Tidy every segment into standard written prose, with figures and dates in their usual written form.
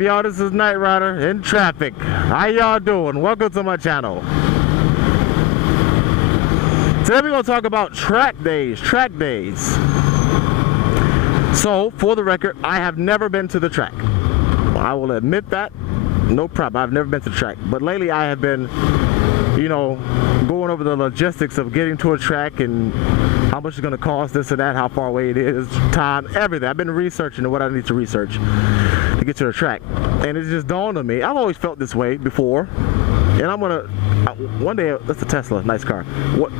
up, y'all? This is Night Rider in traffic. How y'all doing? Welcome to my channel. Today we're going to talk about track days. So, for the record, I have never been to the track. I will admit that. No problem. I've never been to the track. But lately I have been, you know, going over the logistics of getting to a track and how much it's going to cost, this and that, how far away it is, time, everything. I've been researching what I need to research to get to the track. And it just dawned on me. I've always felt this way before. And I'm going to, one day, that's a Tesla, nice car. What?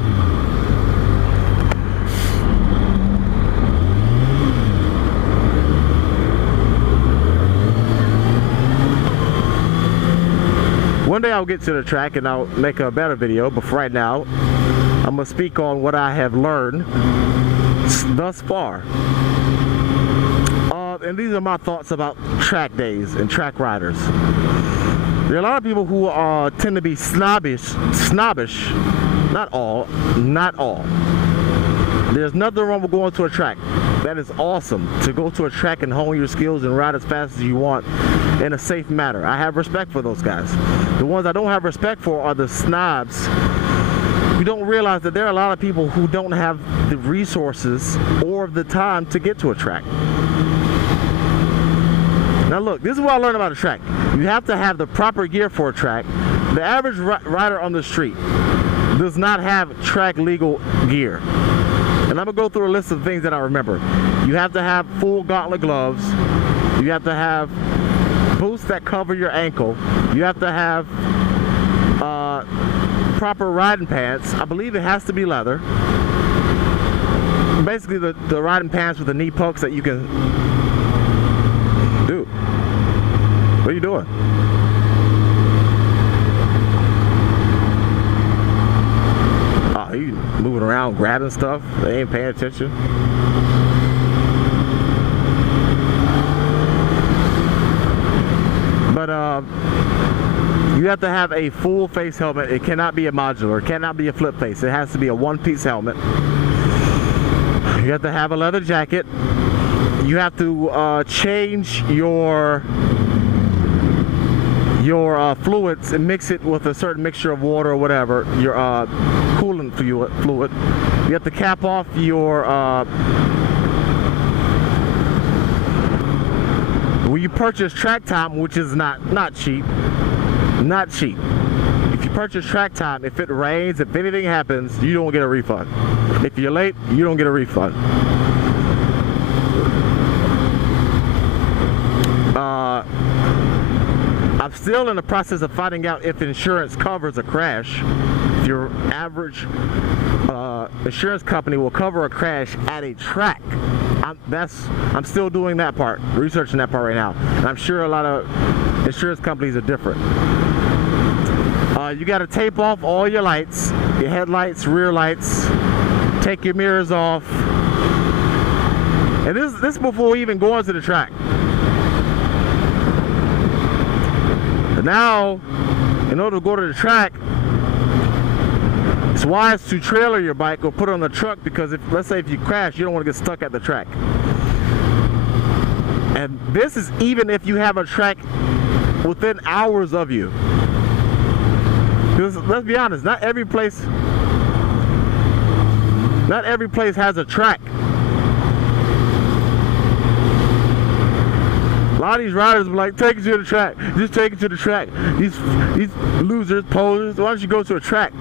One day I'll get to the track and I'll make a better video, but for right now, I'm going to speak on what I have learned thus far. And these are my thoughts about track days and track riders. There are a lot of people who tend to be snobbish, not all. There's nothing wrong with going to a track. That is awesome, to go to a track and hone your skills and ride as fast as you want in a safe manner. I have respect for those guys. The ones I don't have respect for are the snobs. You don't realize that there are a lot of people who don't have the resources or the time to get to a track. Now look, this is what I learned about a track. You have to have the proper gear for a track. The average rider on the street does not have track legal gear. And I'm going to go through a list of things that I remember. You have to have full gauntlet gloves. You have to have boots that cover your ankle. You have to have proper riding pants. I believe it has to be leather. Basically the riding pants with the knee pokes that you can... Dude, what are you doing? He's moving around grabbing stuff. They ain't paying attention. But you have to have a full face helmet. It cannot be a modular. It cannot be a flip face. It has to be a one-piece helmet. You have to have a leather jacket. You have to change your fluids and mix it with a certain mixture of water or whatever, your coolant fluid. You have to cap off your when you purchase track time, which is not cheap. If you purchase track time, if it rains, if anything happens, you don't get a refund. If you're late, you don't get a refund. I'm still in the process of finding out if insurance covers a crash. If your average insurance company will cover a crash at a track. I'm still doing that part, researching that part right now. And I'm sure a lot of insurance companies are different. You got to tape off all your lights, your headlights, rear lights. Take your mirrors off. And this before even going to the track. Now, in order to go to the track, it's wise to trailer your bike or put it on the truck, because let's say if you crash, you don't want to get stuck at the track. And this is even if you have a track within hours of you. Because let's be honest, not every place has a track. A lot of these riders are like, take it to the track. Just take it to the track. These losers, posers, why don't you go to a track?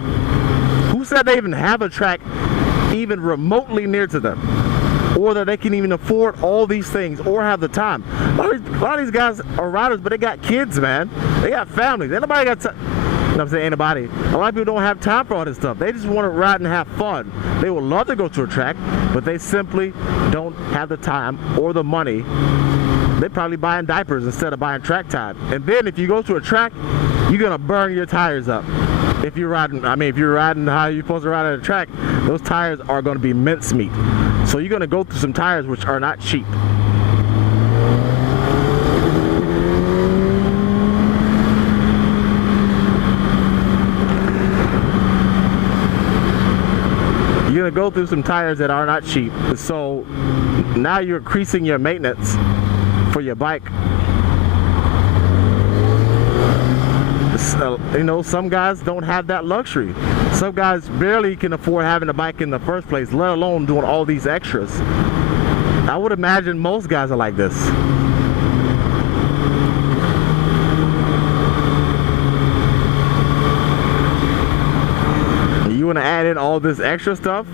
Who said they even have a track even remotely near to them? Or that they can even afford all these things or have the time? A lot of these guys are riders, but they got kids, man. They got families. Ain't nobody got time. I'm saying anybody. A lot of people don't have time for all this stuff. They just want to ride and have fun. They would love to go to a track, but they simply don't have the time or the money. They're probably buying diapers instead of buying track time. And then if you go to a track, you're gonna burn your tires up. If you're riding how you're supposed to ride at a track, those tires are gonna be mincemeat. So you're gonna go through some tires which are not cheap. You're gonna go through some tires that are not cheap. So now you're increasing your maintenance for your bike. You know, some guys don't have that luxury. Some guys barely can afford having a bike in the first place, let alone doing all these extras. I would imagine most guys are like this. You want to add in all this extra stuff,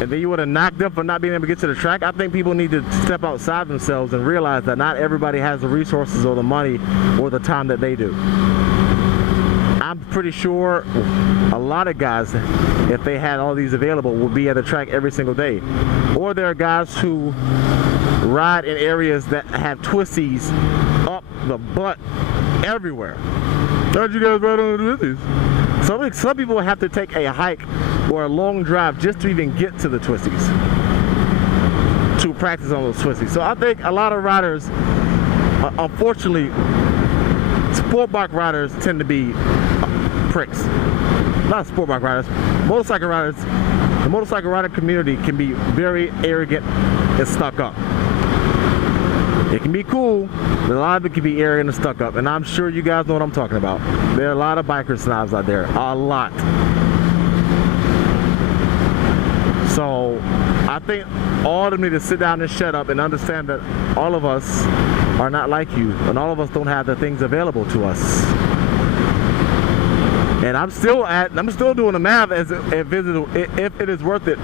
and then you want to knock them for not being able to get to the track. I think people need to step outside themselves and realize that not everybody has the resources or the money or the time that they do. I'm pretty sure a lot of guys, if they had all these available, would be at the track every single day. Or there are guys who ride in areas that have twisties up the butt everywhere. How'd you guys ride on the twisties? Some people have to take a hike or a long drive just to even get to the twisties, to practice on those twisties. So I think a lot of riders, unfortunately, sport bike riders tend to be pricks. Not sport bike riders, motorcycle riders. The motorcycle rider community can be very arrogant and stuck up. It can be cool, but a lot of it can be arrogant and stuck up. And I'm sure you guys know what I'm talking about. There are a lot of biker snobs out there. A lot. So I think all of them need to sit down and shut up and understand that all of us are not like you, and all of us don't have the things available to us. And I'm still doing the math as if it is worth it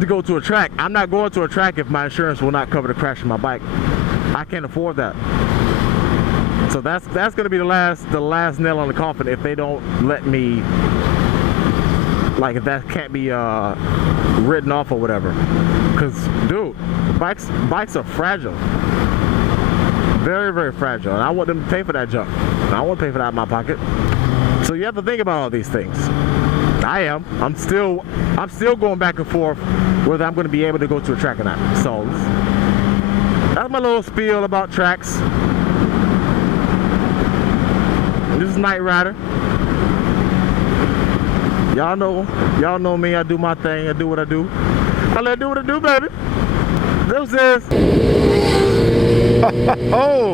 to go to a track. I'm not going to a track if my insurance will not cover the crash of my bike. I can't afford that. So that's going to be the last nail on the coffin if they don't let me, like, if that can't be written off or whatever. Because, dude, bikes are fragile. Very, very fragile. And I want them to pay for that junk. I won't pay for that out of my pocket. So you have to think about all these things. I'm still going back and forth whether I'm going to be able to go to a track or not. So that's my little spiel about tracks. This is Night Rider. Y'all know me. I do my thing. I do what I do. I let do what I do, baby. This is. Oh.